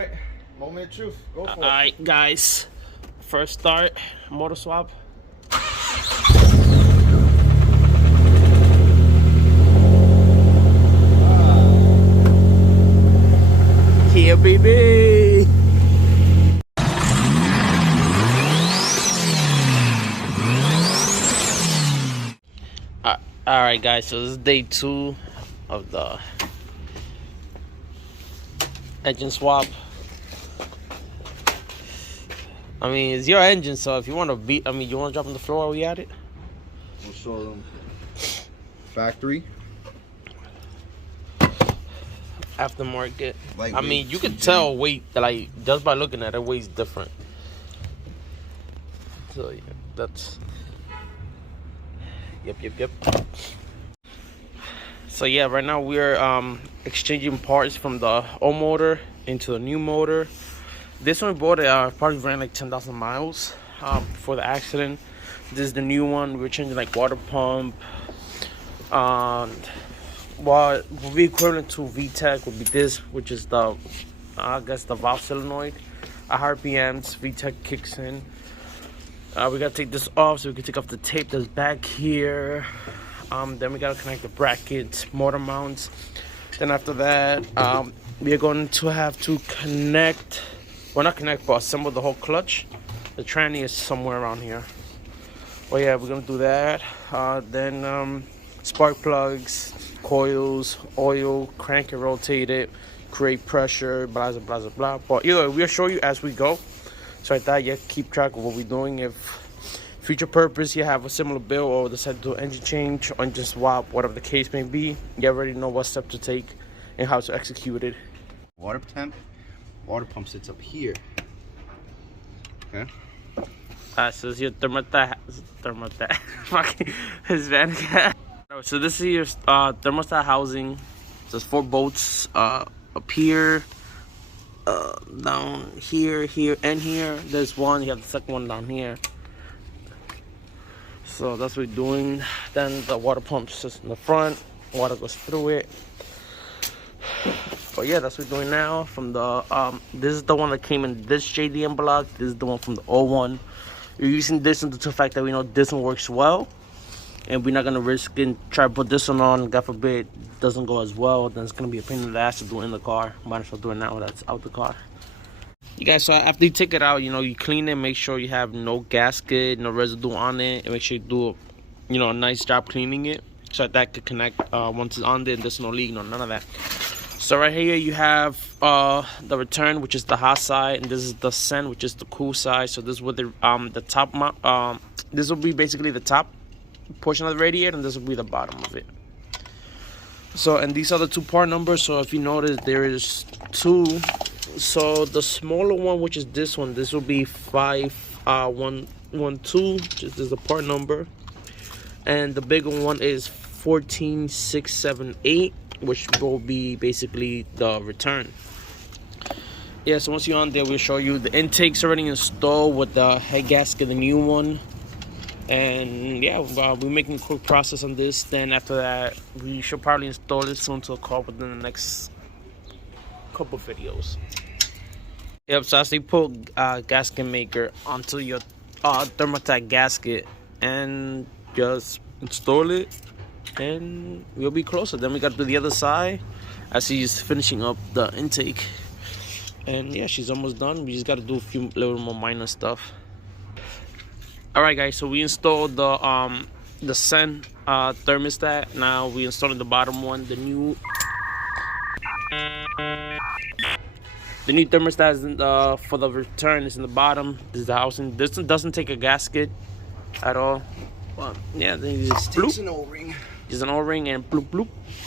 right, moment of truth. Go for it. Alright, guys. First start, motor swap. Here, baby. Alright, guys, so this is day 2 of the engine swap. I mean, it's your engine, so if you want to beat, I mean, you want to drop on the floor while we at it? We'll show them factory. Aftermarket. Lightweight, I mean, you can CJ. tell weight, like, just by looking at it, weight's different. So, yeah, that's... Yep. So, yeah, right now we're exchanging parts from the old motor into the new motor. This one we bought it, probably ran like 10,000 miles before the accident. This is the new one. We're changing like water pump. What would be equivalent to VTEC would be this, which is the, I guess, the valve solenoid. At RPMs, VTEC kicks in. We gotta take this off so we can take off the tape that's back here. Then we gotta connect the brackets, motor mounts. Then after that, we are going to have to connect, well, not connect, but assemble the whole clutch. The tranny is somewhere around here. Well, yeah, we're gonna do that. Then spark plugs, coils, oil, crank and rotate it, create pressure, blah blah blah blah. But either way, we'll show you as we go. So like that, you keep track of what we're doing. If future purpose you have a similar build or decide to do engine change or engine swap, whatever the case may be, you already know what step to take and how to execute it. Water temp. Water pump sits up here. Okay. So this is your thermostat. Fucking Hispanic. So this is your thermostat housing. So there's 4 bolts up here, down here, and here. There's one. You have the second one down here. So that's what we're doing. Then the water pump sits in the front. Water goes through it. But yeah, that's what we're doing now. From the this is the one that came in this JDM block. This is the one from the old one. We're using this due to the fact that we know this one works well, and we're not gonna risk and try to put this one on. God forbid it doesn't go as well. Then it's gonna be a pain in the ass to do it in the car. Might as well do it now that's out the car. You guys, so after you take it out, you know, you clean it, make sure you have no gasket, no residue on it, and make sure you do, you know, a nice job cleaning it so that could connect once it's on there and there's no leak, no none of that. So right here you have the return, which is the hot side, and this is the send, which is the cool side. So this is what the top this will be basically the top portion of the radiator, and this will be the bottom of it. So, and these are the 2 part numbers. So if you notice, there is 2. So the smaller one, which is this one, this will be 5112, which is the part number, and the bigger one is 14678, which will be basically the return. Yeah, so once you're on there, we'll show you the intakes already installed with the head gasket, the new one. And yeah, we're making a quick process on this. Then after that, we should probably install it soon to a car within the next couple videos. Yep, so as you put gasket maker onto your thermostat gasket and just install it, and we'll be closer. Then we got to do the other side as she's finishing up the intake. And yeah, she's almost done. We just got to do a few little more minor stuff. All right, guys, so we installed the Sen thermostat. Now we installing the bottom one, the new thermostat is for the return is in the bottom. This is the housing. This one doesn't take a gasket at all. Well, yeah, then you just Takes an O-ring. Just an O-ring and bloop bloop.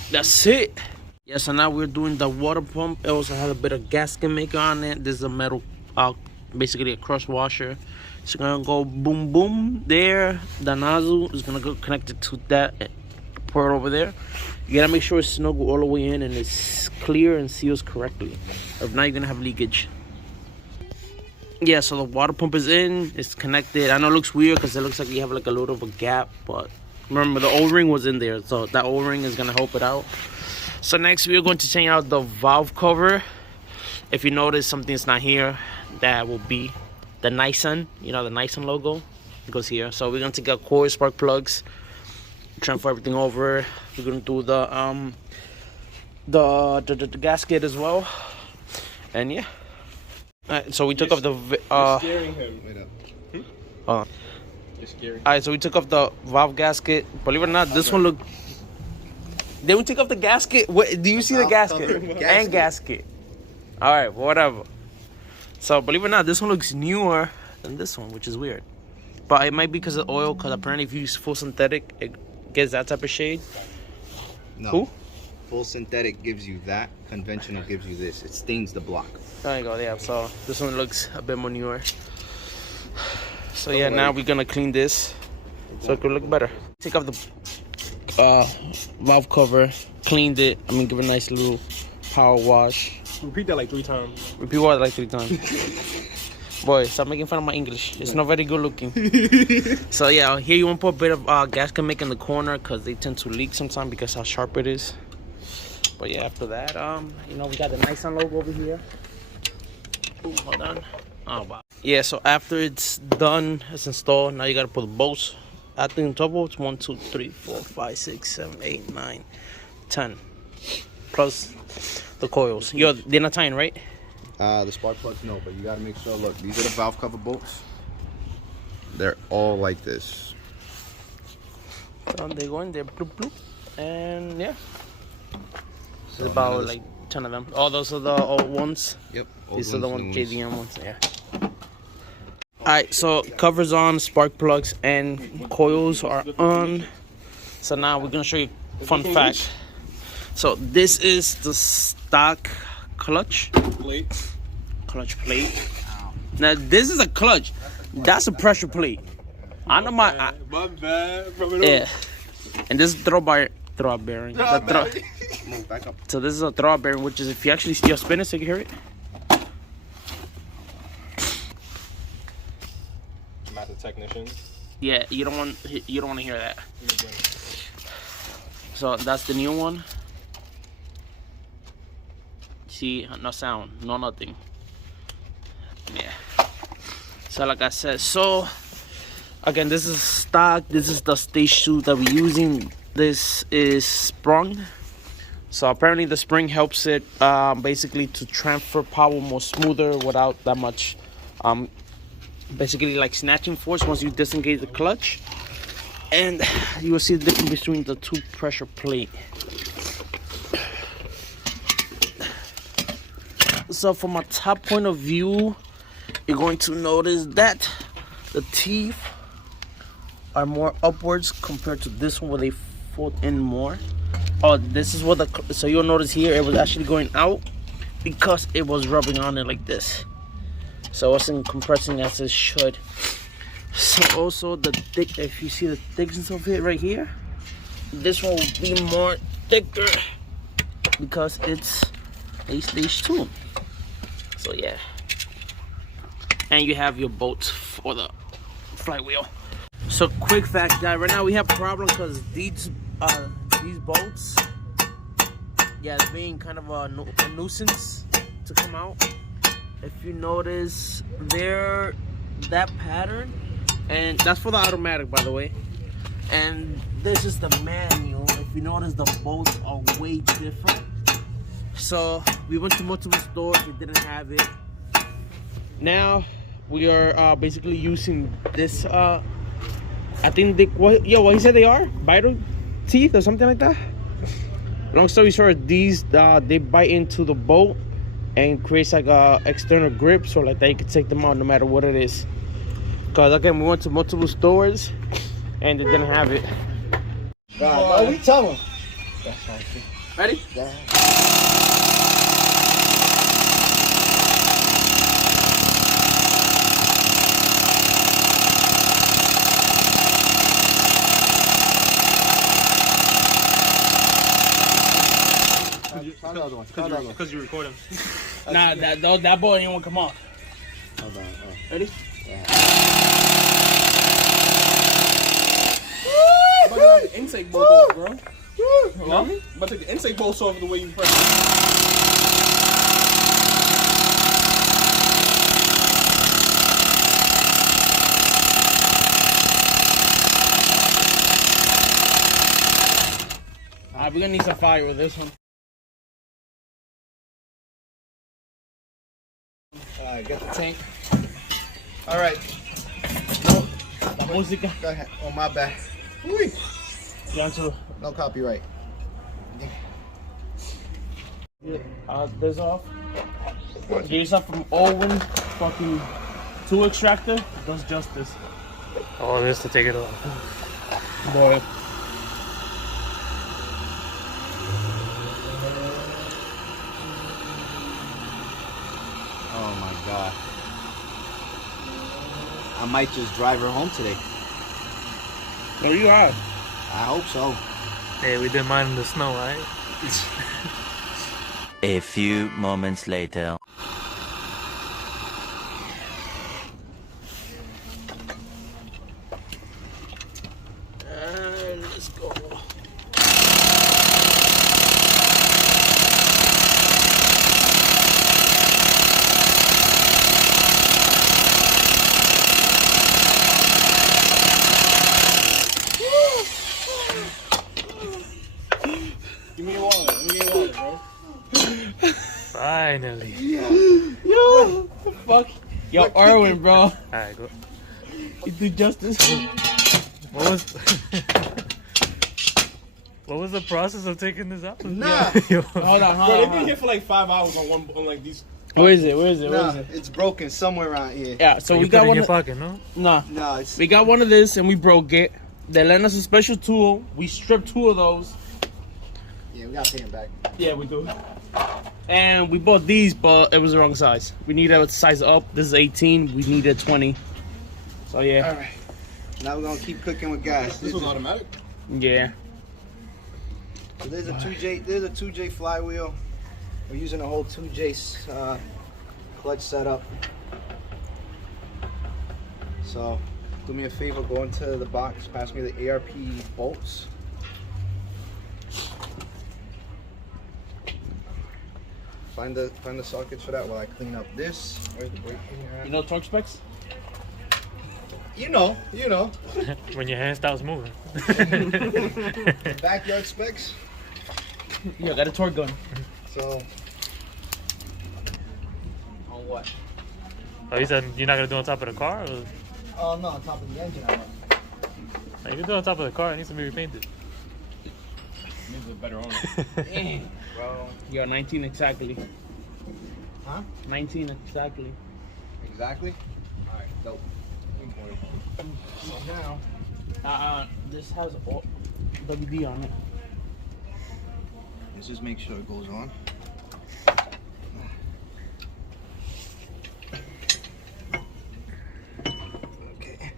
That's it. Yeah, so now we're doing the water pump. It also has a bit of gasket maker on it. This is a metal, basically a cross washer. It's gonna go boom boom there. The nozzle is gonna go connected to that port over there. You gotta make sure it's snuggled all the way in and it's clear and seals correctly. If not, you're gonna have leakage. Yeah, so the water pump is in. It's connected. I know it looks weird because it looks like you have like a little of a gap, but remember the O-ring was in there, so that O-ring is gonna help it out. So next we are going to change out the valve cover. If you notice something's not here, that will be the Nissan. You know, the Nissan logo. It goes here. So we're gonna take out coil, spark plugs, transfer everything over. We're gonna do the gasket as well. And yeah. Alright, so we took off the You're scaring him. Wait up. You're scaring him. Alright, so we took off the valve gasket. Believe it or not, this one look. Then we took off the gasket. What, do you see the gasket? And gasket. Alright, whatever. So believe it or not, this one looks newer than this one, which is weird. But it might be because of oil, because apparently if you use full synthetic, it gets that type of shade. No. Who? Full synthetic gives you that. Conventional gives you this. It stains the block. There you go, yeah. So this one looks a bit more newer. So yeah, now we're gonna clean this so it could look better. Take off the valve cover, cleaned it. I'm gonna give it a nice little power wash. Repeat that like 3 times. Repeat what like 3 times. Boy, stop making fun of my English. It's not very good looking. So yeah, here you want to put a bit of gasket make in the corner because they tend to leak sometimes because how sharp it is. But yeah, after that, you know, we got the Nissan logo over here. Ooh, hold on. Oh wow. Yeah, so after it's done, it's installed. Now you gotta put the bolts. I think total it's 1, 2, 3, 4, 5, 6, 7, 8, 9, 10. Plus the coils. Yo, they're not tying, right? The spark plugs, no, but you gotta make sure. Look, these are the valve cover bolts. They're all like this. So they go in there, bloop, bloop, and yeah. So There's about another- like 10 of them. Oh, those are the old ones. Yep. These are the ones, ones, new JDM ones. Yeah. Alright, so covers on, spark plugs and coils are on. So now we're gonna show you a fun fact. So this is the stock clutch plate. Now this is a clutch. That's a pressure plate. I know my bad. yeah. And this is throw bearing. Move back up. So this is a throw bearing, which is if you actually see your spinner, so you can hear it. I'm at the technician. Yeah, you don't want to hear that. So that's the new one. See, no sound, no nothing. Yeah. So like I said, so again, this is stock. This is the stage 2 that we're using. This is sprung. So apparently the spring helps it basically to transfer power more smoother without that much basically like snatching force once you disengage the clutch. And you will see the difference between the 2 pressure plate. So from a top point of view, you're going to notice that the teeth are more upwards compared to this one where they fold in more. Oh, this is what so you'll notice here it was actually going out because it was rubbing on it like this. So it wasn't compressing as it should. So also the thick, if you see the thickness of it right here, this one will be more thicker because it's a stage 2. So yeah. And you have your bolts for the flywheel. So quick fact, guys, right now we have a problem because these bolts, yeah, it's being kind of a nuisance to come out. If you notice, they're that pattern, and that's for the automatic, by the way. And this is the manual. If you notice, the bolts are way different. So we went to multiple stores, we didn't have it. Now we are basically using this. I think what he said they are vital teeth or something like that. Long story short, these they bite into the bolt and creates like a external grip, so like that you can take them out no matter what it is. Cause again, we went to multiple stores and they didn't have it. Right, we tell them. Ready? Yeah. Because you're recording. Nah, that boy ain't wanna come off. Hold on. Ready? I'm about to take the intake bolt off, bro. You know me? I'm about to take the intake bolts off the way you press it. we're gonna need some fire with this one. Alright, got the tank. Alright. No, la música. Go ahead. Oh, my bad. Uy. Gancho. No copyright. This off. Get yourself from Owen fucking tool extractor. Does justice. Oh, this to take it off. Boy. Oh my god. I might just drive her home today. Where you at? I hope so. Hey, we did mine in the snow, right? A few moments later. And let's go. Give me your wallet. Let me get your wallet, bro. Finally. Yo, fuck. Yo, Erwin, bro. Alright, go. You do justice. What was what was the process of taking this out? Nah. Yo. Hold on, Bro, hold they've on. been here for like 5 hours on like these. Where is it? Where is it? Where Nah, is it? it's broken somewhere around here. Yeah, so You we put got it in one. your pocket, no? Nah, No, it's we got one of this and we broke it. They lent us a special tool. We stripped 2 of those. yeah, we gotta pay him back. Yeah, we do. And we bought these, but it was the wrong size. We needed a size up. This is 18. We needed 20. So yeah, Alright. Now we're gonna keep cooking with gas. This was automatic. yeah. So there's a 2J flywheel. We're using a whole 2J clutch setup. So do me a favor, go into the box, pass me the ARP bolts. Find the sockets for that while I clean up this. Where's the brake in here? You know torque specs? You know. When your hand stops moving. Backyard specs. Yeah, got a torque gun. So on what? Oh, you said you're not gonna do on top of the car? Or? Oh no, on top of the engine I want. You can do it on top of the car. It needs to be repainted. Needs a better owner. Damn. Bro. You're 19 exactly. Huh? 19 exactly. Exactly? Alright, dope. So now This has WD on it. let's just make sure it goes on. Okay.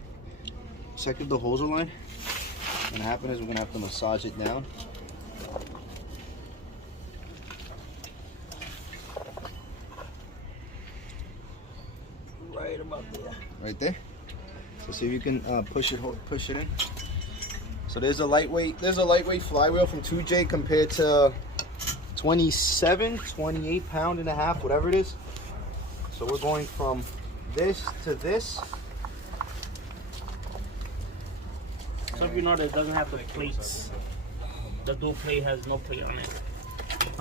Second the hose line. What's gonna happen is we're gonna have to massage it down. Right about there. Right there. So see if you can push it in. So there's a lightweight flywheel from 2J compared to 28 pound and a half, whatever it is. So we're going from this to this. Some of you know that it doesn't have the plates. The dual plate has no plate on it.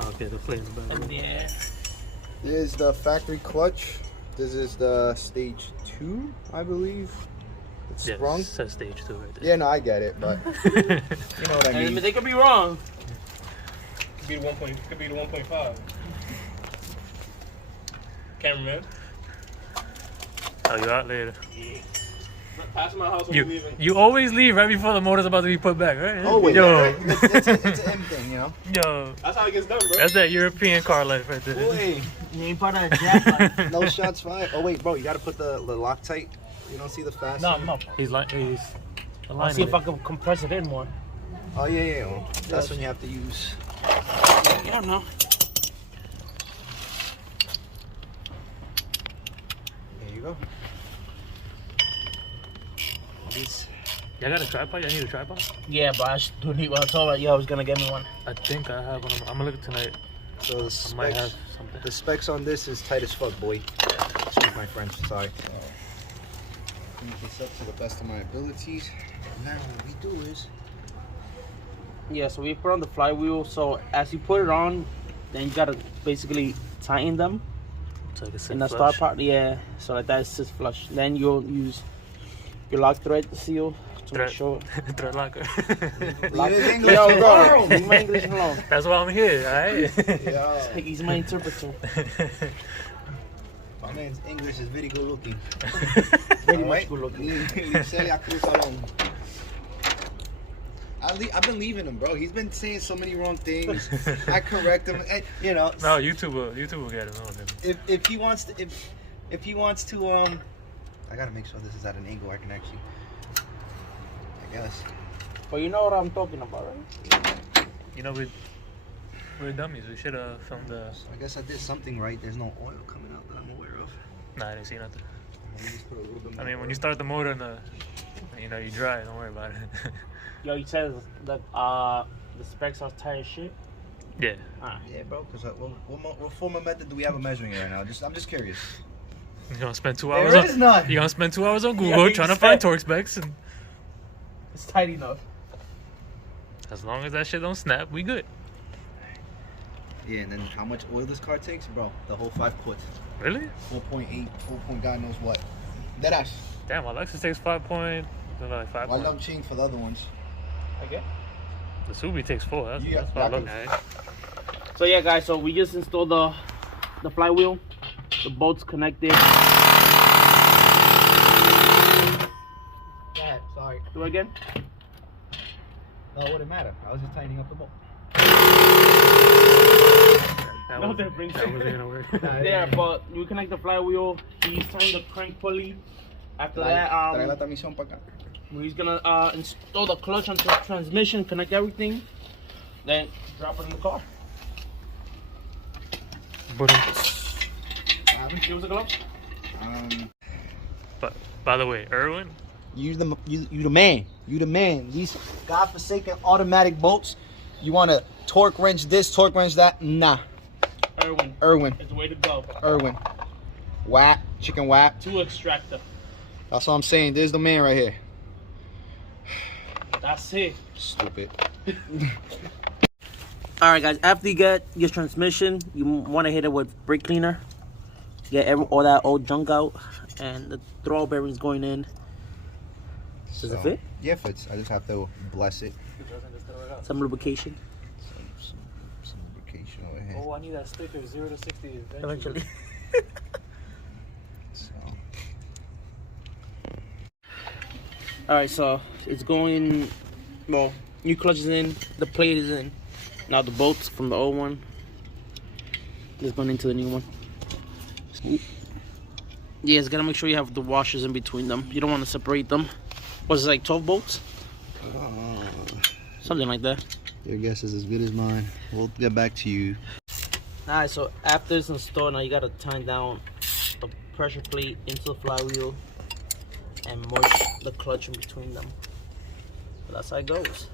Okay, the flame's better. And yeah. This is the factory clutch. This is the stage 2, I believe. It's Yeah, sprung. it says stage 2 right there. Yeah, no, I get it, but you know what I And mean. they could be wrong. Could be the 1.5. Cameraman. Oh, you out later. Pass my house. I'm leaving. You always leave right before the motor's about to be put back, right? Always. Yo, It's an M thing, you know. yo. That's how it gets done, bro. That's that European car life right there. Boy, You ain't part of the jack. no shots fired. Oh wait, bro, you gotta put the Loctite. You don't see the fast. No. He's I'll aligning see if I it. can compress it in more. Oh yeah. Well, that's when you have to use. I don't know. There you go. These. Y'all got a tripod? Y'all need a tripod? Yeah, but I do need one. I told you I was gonna get me one. I think I have one. I'm gonna look tonight. So the I might have specs, something. the specs on this is tight as fuck, boy. Excuse my French, sorry. Clean this up to the best of my abilities. Now what we do is Yeah, so we put on the flywheel. So as you put it on, then you gotta basically tighten them So I can sit in the flush. start part. Yeah, so like that it sits flush. Then you'll use your lock thread seal to make sure. Thread locker. Lock Use English Yo, bro, tomorrow. leave my English alone. That's why I'm here, alright? Yeah. He's my interpreter. My man's English is very good looking. Very All much right? good looking. Leave Celia Cruz alone. I've been leaving him, bro. He's been saying so many wrong things. I correct him. And, you know, No, YouTube will get it on him. if he wants to, if he wants to, I gotta make sure this is at an angle I can actually, I guess. But you know what I'm talking about, right? You know, we're dummies. We should have filmed the. So I guess I did something right. There's no oil coming out that I'm aware of. Nah, I didn't see nothing. Let me just put a little bit I more mean, when oil. you start the motor and you dry, don't worry about it. Yo, he says that the specs are tight as shit. Yeah. Yeah, bro. Cause what form of method do we have of measuring it right now? I'm just curious. You're gonna spend 2 There hours. is none. You're gonna spend 2 hours on Yeah, Google trying to find exactly. torque specs, and It's tight enough. as long as that shit don't snap, we good. Yeah, and then how much oil this car takes, bro? The whole 5 foot, Really? 4.8, 4 point God knows what. Deadass. Damn, my Lexus takes 5 point, like 5 Why point. don't change for the other ones? Okay. The Subi takes 4. That's, Yeah, that's what I yeah, I look can- at. So yeah, guys. So we just installed the flywheel. The bolts connected. Yeah, sorry. Do it again. No, it wouldn't matter. I was just tightening up the bolt. That No was, difference. that wasn't gonna work. There, but we connect the flywheel. He's tying the crank pulley. After that, Trae la transmisión para acá. he's gonna install the clutch onto the transmission, connect everything, then drop it in the car. Give us a glove. But by the way, Erwin, You the man. You the man. These godforsaken automatic bolts. You want to torque wrench this, torque wrench that? Nah. Irwin. It's the way to go. Irwin. Whap. Chicken whap. Two extractor. That's what I'm saying. There's the man right here. That's it. Stupid. All right, guys. After you get your transmission, you want to hit it with brake cleaner. Get all that old junk out, and the throttle bearings going in. Does it fit? Yeah, it fits. I just have to bless it. Some lubrication. Some lubrication over here. oh, I need that sticker 0 to 60 Eventually. So. All right, so it's going. Well, new clutch is in. The plate is in. Now the bolts from the old one is going into the new one. Yeah, it's gotta make sure you have the washers in between them. You don't want to separate them. Was it like 12 bolts? Something like that. Your guess is as good as mine. We'll get back to you. Alright, so after it's installed, now you gotta tighten down the pressure plate into the flywheel and merge the clutch in between them. So that's how it goes.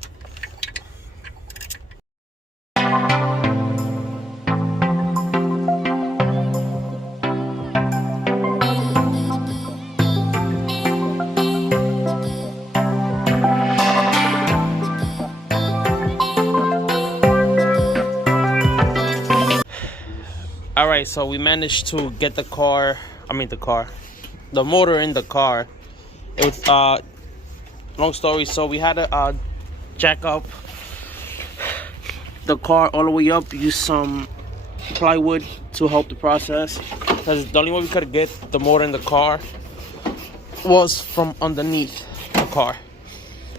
All right, so we managed to get the motor in the car. It was long story. So we had to jack up the car all the way up. Use some plywood to help the process, because the only way we could get the motor in the car was from underneath the car.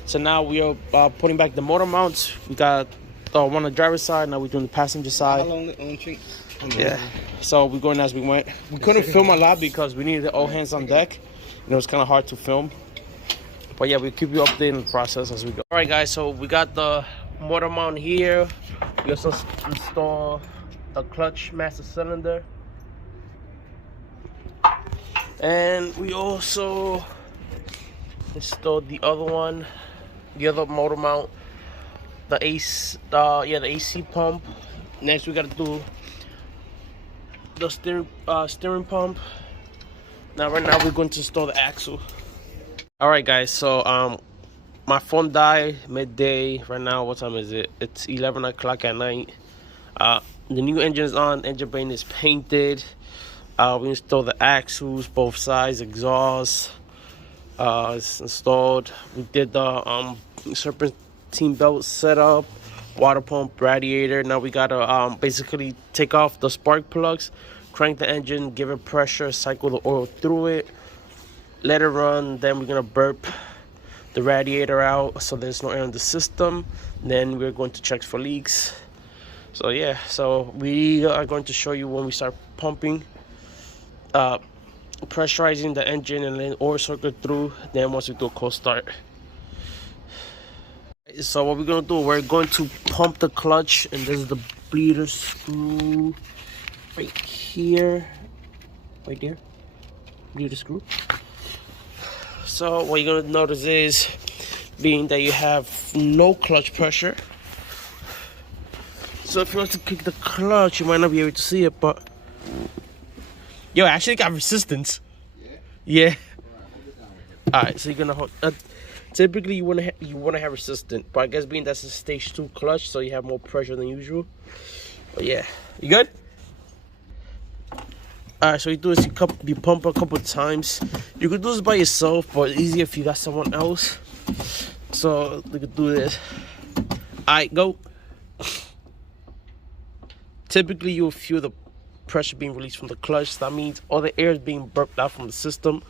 So now we are putting back the motor mounts. We got one on the driver's side. Now we're doing the passenger side. Yeah, so we're going as we went. We couldn't film a lot because we needed all hands on deck. It was kind of hard to film. But yeah, we'll keep you updated in the process as we go. All right, guys, so we got the motor mount here. We also install the clutch master cylinder. And we also installed the other one, the other motor mount, the AC pump. Next, we got to do the steering pump. Right now we're going to install the axle. All right, guys, so my phone died midday. Right now, what time is it? It's 11 o'clock at night. The new engine is on. Engine bay is painted. We installed the axles, both sides, exhaust. It's installed. We did the serpentine belt setup, water pump, radiator. Now we gotta basically take off the spark plugs, crank the engine, give it pressure, cycle the oil through it, let it run. Then we're gonna burp the radiator out so there's no air in the system. Then we're going to check for leaks. So yeah, so we are going to show you when we start pumping, pressurizing the engine, and then oil circle through. Then once we do a cold start. So what we're gonna do, we're going to pump the clutch, and this is the bleeder screw right here, right there, bleeder screw. So what you're gonna notice is, being that you have no clutch pressure, so if you want to kick the clutch, you might not be able to see it, but yo, I actually got resistance. Yeah. All right, so you're gonna hold. Typically, you wanna have resistance, but I guess being that's a stage 2 clutch, so you have more pressure than usual. But yeah, you good? All right, so you do is you pump a couple times. You could do this by yourself, but it's easier if you got someone else. So we could do this. All right, go. Typically, you'll feel the pressure being released from the clutch. That means all the air is being burped out from the system.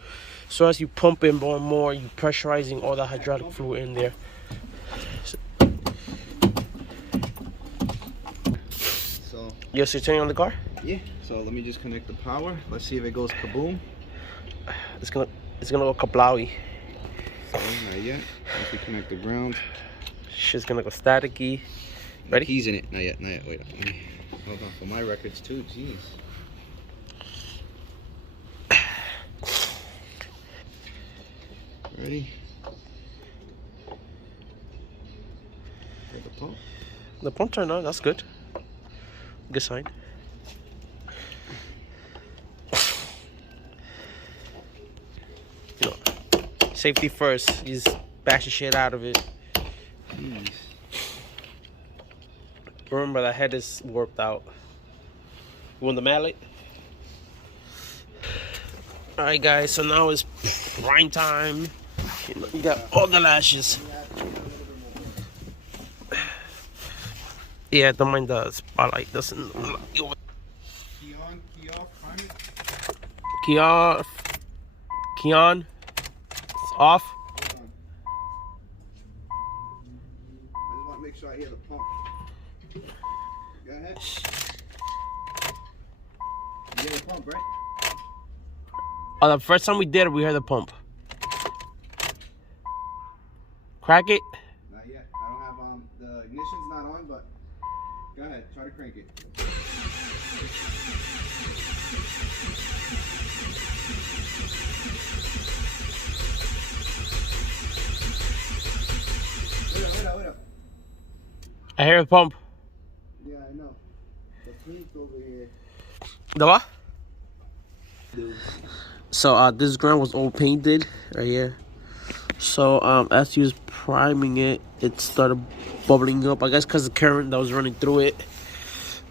So as you pump in more and more, you're pressurizing all the hydraulic fluid in there. So Yes, you're turning on the car? yeah, so let me just connect the power. Let's see if it goes kaboom. It's gonna go kablowy. Not yet. Once we connect the ground. Shit's gonna go staticky. Ready? Keys in it. Not yet, not yet. Wait, let me hold on for my records too. Jeez. Ready? Take the pump. The pump turned on, that's good. Good sign. You know, safety first. You just bash the shit out of it. Jeez. Remember, the head is warped out. You want the mallet? Alright guys, so now it's prime time. You got all the lashes. Yeah, don't mind the spotlight. Doesn't. Keon, it's off. I just want to make sure I hear the pump. Go ahead. You hear the pump, right? Oh, the first time we did it, we heard the pump. Crack it. Not yet. I don't have the ignition's not on, but go ahead. Try to crank it. Wait up. I hear the pump. Yeah, I know. The paint's over here. The what? So this ground was all painted right here. So as you was priming it, it started bubbling up. I guess because the current that was running through it.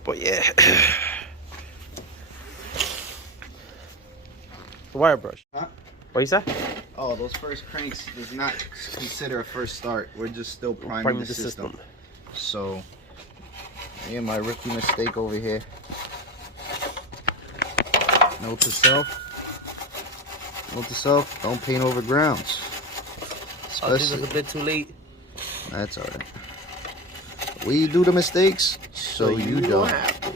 But yeah. The wire brush. Huh? What you say? Oh, those first cranks does not consider a first start. We're just still priming the system. So, yeah, my rookie mistake over here. Note to self. Note to self, don't paint over grounds. Oh, this is a bit too late. That's alright. We do the mistakes, so you don't. Have to.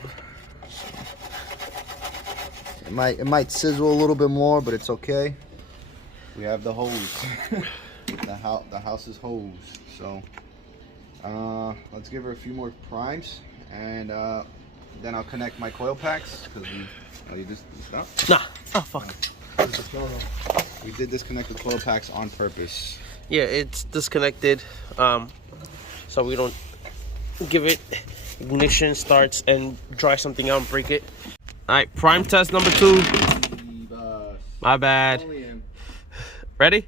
It might sizzle a little bit more, but it's okay. We have the hose. the house is hosed. So let's give her a few more primes, and then I'll connect my coil packs because you just stop. Nah. Oh fuck. We did disconnect the coil packs on purpose. Yeah, it's disconnected, so we don't give it ignition, starts, and dry something out and break it. All right, prime test number 2. My bad. Ready?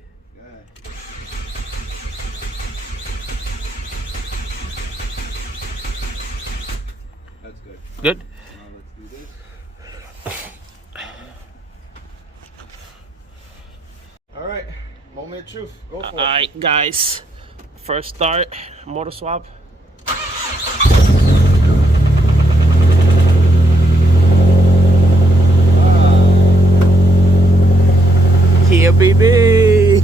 good? Let's do this. All right, moment of truth. Go for it. Alright, guys. First start, motor swap. Yeah, baby.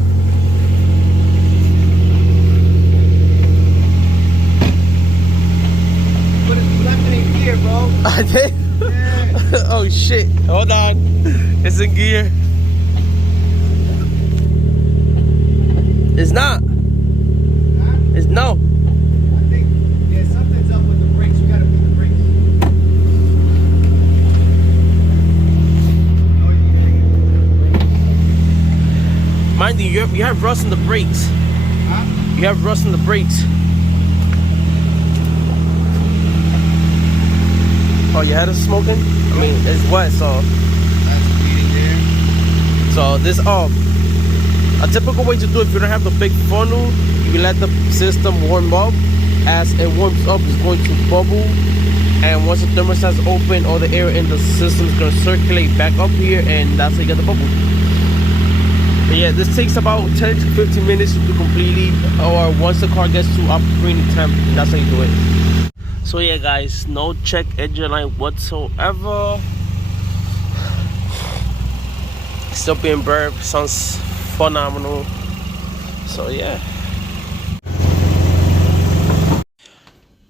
Put it left it in gear, bro. I did? Yeah. Oh shit. Hold on. It's in gear. It's not. Huh? It's no. I think, yeah, something's up with the brakes. You gotta put the brakes. Oh, Mind you, you have rust in the brakes. huh? You have rust in the brakes. Oh, your head is smoking? I mean, it's wet, so. That's bleeding there. So this, a typical way to do it, if you don't have the big funnel, you let the system warm up. As it warms up, it's going to bubble. And once the thermostat is open, all the air in the system is going to circulate back up here, and that's how you get the bubble. But yeah, this takes about 10 to 15 minutes to do completely, or once the car gets to operating temp, that's how you do it. So yeah, guys, no check engine light whatsoever. Still being burped, sounds phenomenal. So yeah.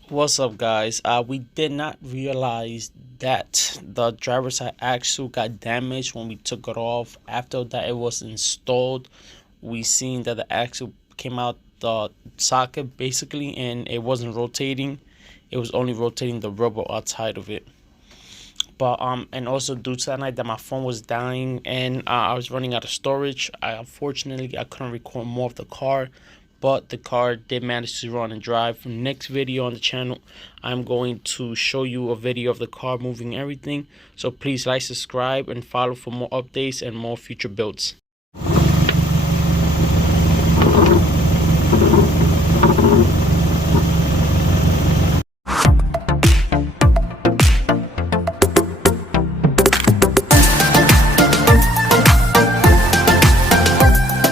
What's up, guys? We did not realize that the driver's side axle got damaged when we took it off. After that it was installed, we seen that the axle came out the socket basically, and it wasn't rotating. It was only rotating the rubber outside of it. But and also due to that night that my phone was dying and I was running out of storage, unfortunately I couldn't record more of the car. But the car did manage to run and drive. For the next video on the channel, I'm going to show you a video of the car moving everything. So please like, subscribe, and follow for more updates and more future builds.